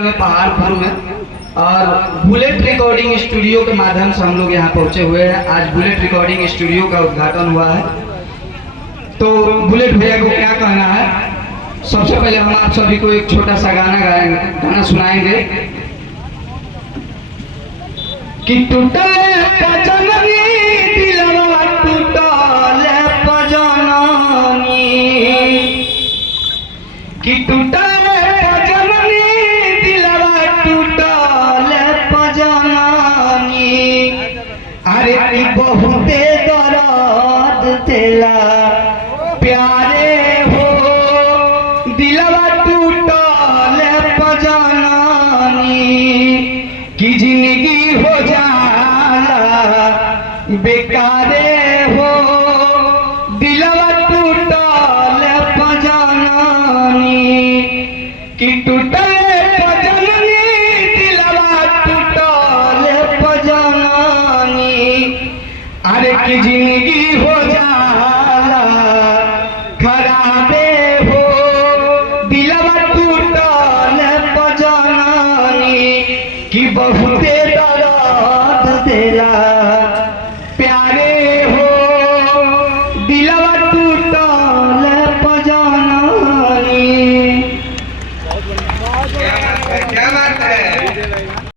में पहाड़पुर में और बुलेट रिकॉर्डिंग स्टूडियो के माध्यम से हम लोग यहाँ पहुँचे हुए हैं। आज बुलेट रिकॉर्डिंग स्टूडियो का उद्घाटन हुआ है, तो बुलेट भैया को क्या कहना है। सबसे पहले हम आप सभी को एक छोटा सा गाना सुनाएंगे कि टूटल पजननी दिलवा टूटल पजननी कि टूटल अरे बहुते दर्द तेला प्यारे हो दिलवा टूटल पजननी की जिंदगी हो जाला बेकारे हो दिलवा टूटल पजननी की टूटल अरे की जिंदगी हो जाला खराबे हो दिलवा टूटल पजननी की बहुते दर्द देला।